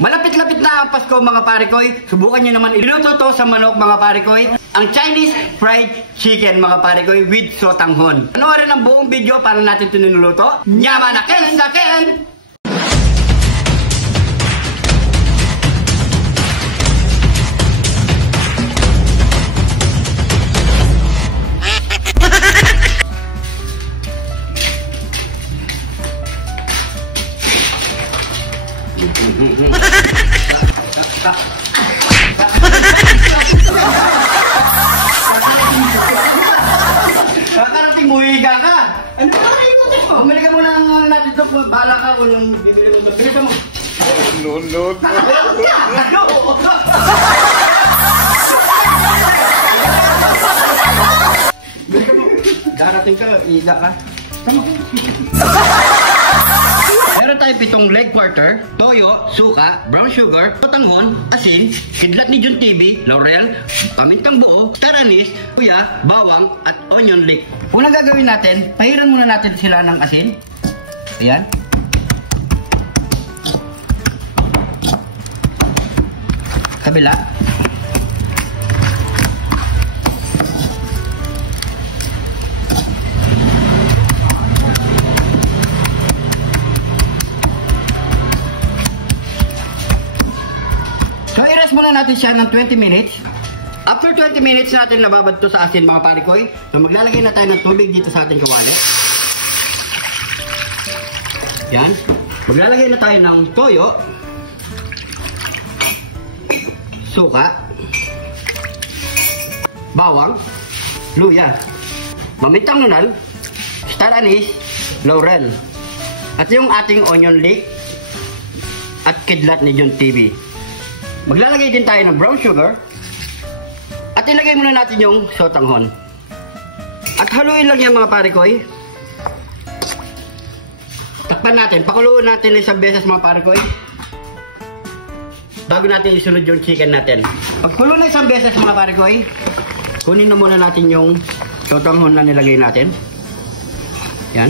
Malapit-lapit na ang Pasko mga parikoy. Subukan nyo naman iluto to sa manok mga parikoy. Ang Chinese fried chicken mga parikoy with sotanghon. Panoorin ang buong video para natin ito niluluto. Nyama na ken sa ken! Kakarating mo, higa ka! Ano ba na ito? Bumili ka muna ng natin ito. Bahala ka kung yung bibili mo. Bibili ka mo. No. Bibili ka mo. Darating ka, higa ka. Tama. Meron tayong 7 leg quarter, toyo, suka, brown sugar, sotanghon, asin, kidlat ni John TV, laurel, pamintang buo, star anise, kuya, bawang, at onion leek. Una gagawin natin, pahiran muna natin sila ng asin. Ayan. Kabila. So, i-rest muna natin siya ng 20 minutes. After 20 minutes natin nababad to sa asin mga parikoy. So, maglalagay na tayo ng tubig dito sa ating kawali. Yan. Maglalagay na tayo ng toyo, suka, bawang, luya, mamintang nunal, star anise, laurel, at yung ating onion leek at kidlat ni John TV. Maglalagay din tayo ng brown sugar at ilagay muna natin yung sotanghon. At haluin lang yan mga parikoy. Takpan natin, pakuluin natin isang beses mga parikoy bago natin isunod yung chicken natin. Pagkulo na isang beses mga parikoy, kunin na muna natin yung sotanghon na nilagay natin. Yan.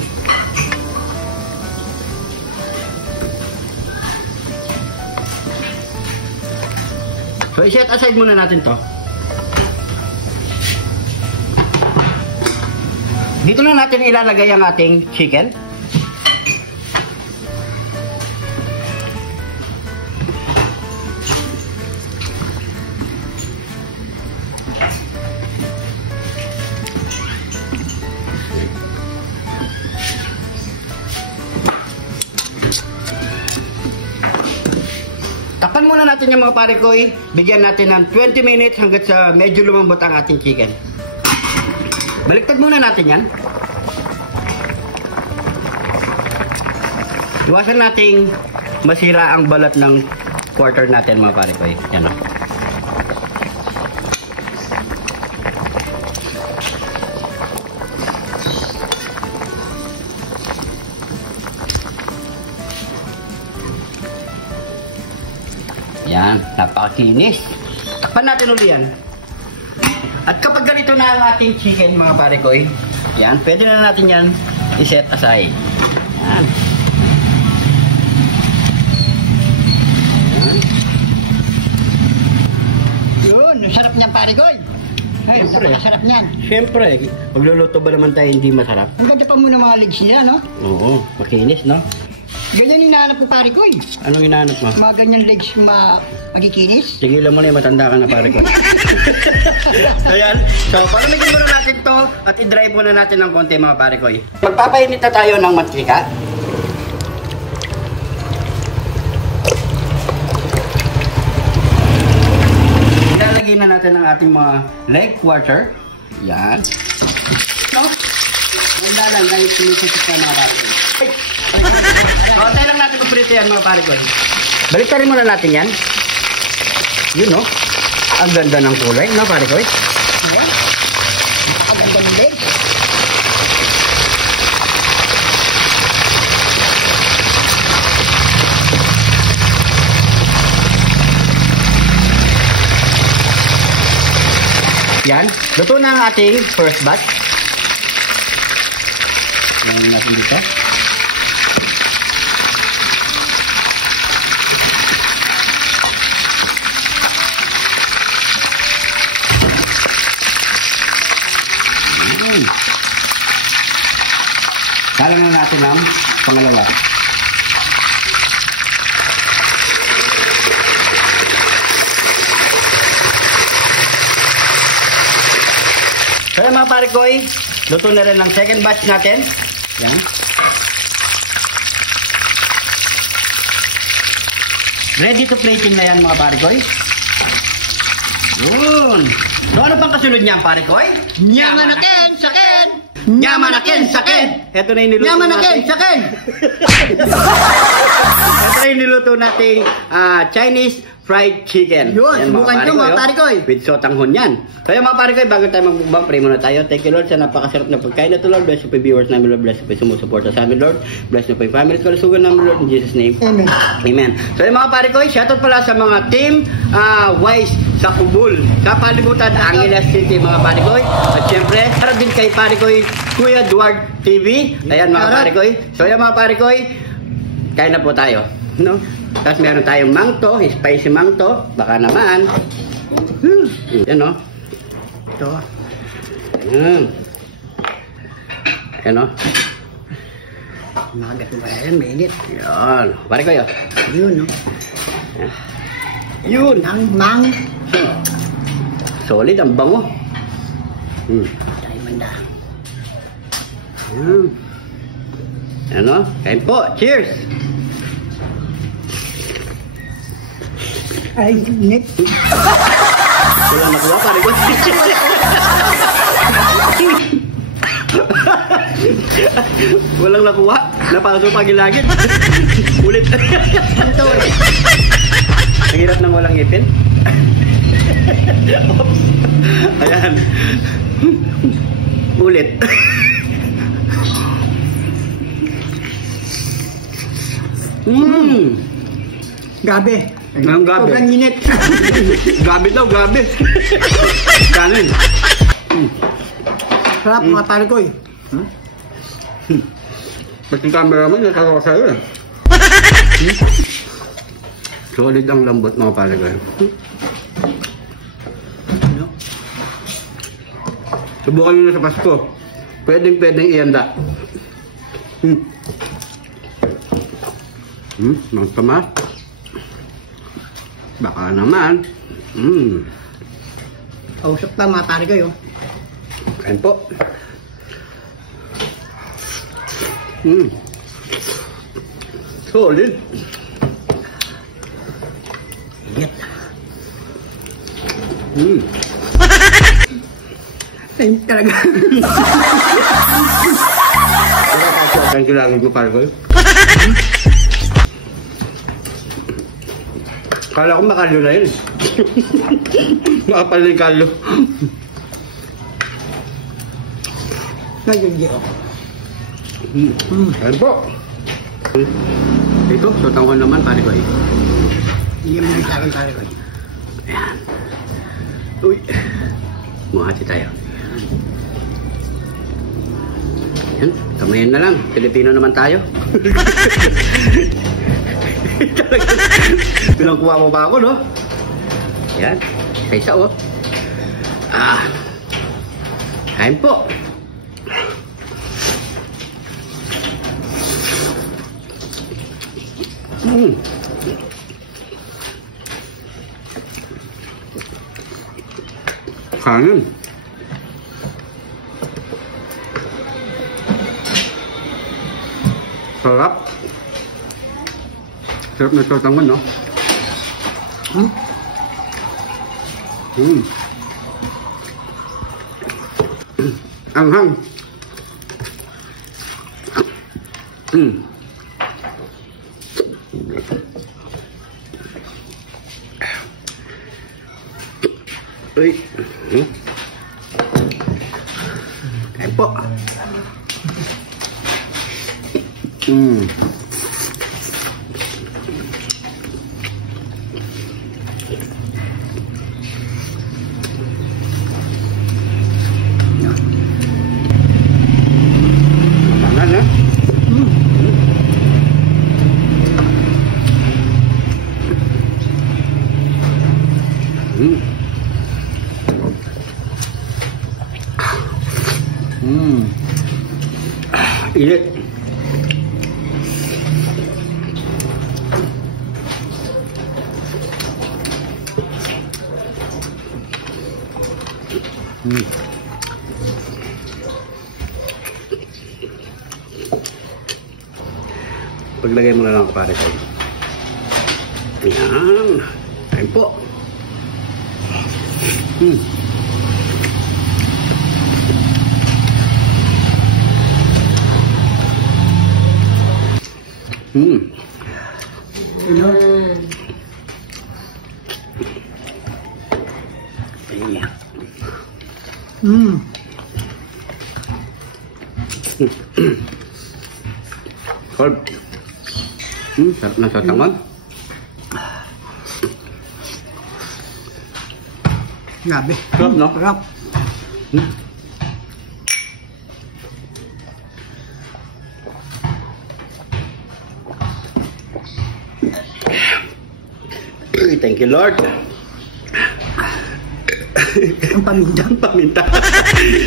So, i-set aside muna natin to. Dito na natin ilalagay ang ating chicken. Takpan muna natin yung mga parikoy. Bigyan natin ng 20 minutes hanggang sa medyo lumambot ang ating chicken. Baliktad muna natin yan. Iwasan nating masira ang balat ng quarter natin mga parikoy. Yan o. Yan, napakakinis. Takpan natin ulit yan. At kapag ganito na ang ating chicken mga parikoy, yan, pwede na natin yan i-set aside. Yan. Yun, sarap niyan parikoy. Ay, sarap niyan. Siyempre, magluluto ba naman tayo hindi masarap? Ang ganda pa muna mga legs niya, no? Oo, makinis, no? Ganyan hinahanap ko parikoy. Anong hinahanap mo? Mga ganyan legs magikinis. Tigilan mo na yung matanda ka na parikoy. So yan. So palamigin muna natin to at i-drive muna natin ng konti mga parikoy. Magpapainit na tayo ng mantika. Ilalagay na natin ang ating mga leg quarter. Yan. No? Handa lang dahil sinisisip na mga parikoy. Tayo lang natin magprito yan mga parikoy. Baliktarin muna natin yan. Yun no. Ang ganda ng kulay no parikoy. Ang ganda ng leg. Yan. Luto na ang ating first batch. Yan natin dito. ng pangalawa. So yan mga pare ko, luto na rin ang second batch natin. Yan. Ready to plating na yan mga pare ko. Yun. So ano pang kasunod niyan pare ko? Nyamanaken, saken! Nyamanaken, saken! Ito na yung niluto Nyamanaken, natin. saken! Ito na yung niluto nating Chinese fried chicken. Yun, subukan nyo mga pare ko. With sotanghon yan. So yung mga pare ko, bago tayo magbubang, pray muna tayo. Thank you Lord sa napakasarap na pagkain na ito Lord. Bless you po yung viewers namin Lord. Bless you po yung sumusuporta sa amin Lord. Bless you po yung family kalusugan namin Lord. In Jesus name. Amen. Amen. So yung mga pare ko, shoutout pala sa mga team Wise sa Kubul. Sa palibutan, Angeles City mga pare ko. At syempre, para din kay pare ko, Kuya Duarte TV. Ayan mga pare ko. So yung mga pare ko, kain na po tayo. No? Tapos meron tayong mangto, spicy mangto. Baka naman. Yan o. Ito. Yan o. Magat mo kaya yan, mainit. Yan. Pare ko yun. Yun, no? Yun. Ang mang. Solid, ang bango. Tayo manda. Ano? Kain po. Cheers! Ay, Nick. Walang nakuha, pare ko. Walang nakuha. Napasok pa gilagid. Ulit. Ito. Ang hirap ng walang ngipin. Oops. Ayan. Ulit. Gabi. Ang gabi. Sobrang init. Gabi daw, gabi. Kanin. Sarap mga pare ko. Ba't yung cameraman, nakakawa sa'yo eh. Solid ang lambot mga pare ko. Subukan nyo na sa Pasko. Pwedeng ihanda. Mga tamas. Baka naman. Kausap pa mga pare ko. Kain po. Solid. Init. Ayun talaga. Kain kailangan mo pare ko. Kala ko makalyo na yun. Makapal na yung kalyo. Ngayon, Gio. Ayan po. Ito, sotang ko naman pare ko. Hindi mo yung sa akin pare ko. Ayan. Uy. Muhati tayo. Ayan, kamayan na lang. Pilipino naman tayo. Pinangkuha mo ba ako, no? Ayan. Isa oh. Kain po. Kanin. Sarap. Sarap na sotanghon, no? Anghang. Uy. Kain po. Init. Paglagay mo na lang pare ko. Ayan. Ayan po. Kolb. Sarap na sa tangon. Grabe. Sarap, no? Sarap. Thank you, Lord. Ang paminta.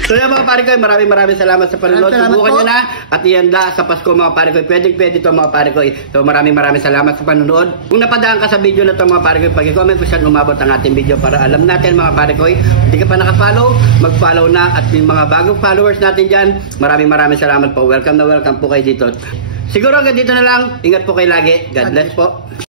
So yan mga pare ko, maraming salamat sa panonood. Salamat Subukan po. nyo na at ihanda sa Pasko mga pare ko. Pwede ito mga pare ko. So maraming salamat sa panonood. Kung napadaan ka sa video na ito mga pare ko, pag-comment ko saan umabot ang ating video para alam natin mga pare ko. Hindi ka pa nakafollow, mag-follow na. At yung mga bagong followers natin dyan, maraming salamat po. Welcome na welcome po kayo dito. Siguro hanggang dito na lang. Ingat po kayo lagi. God bless po.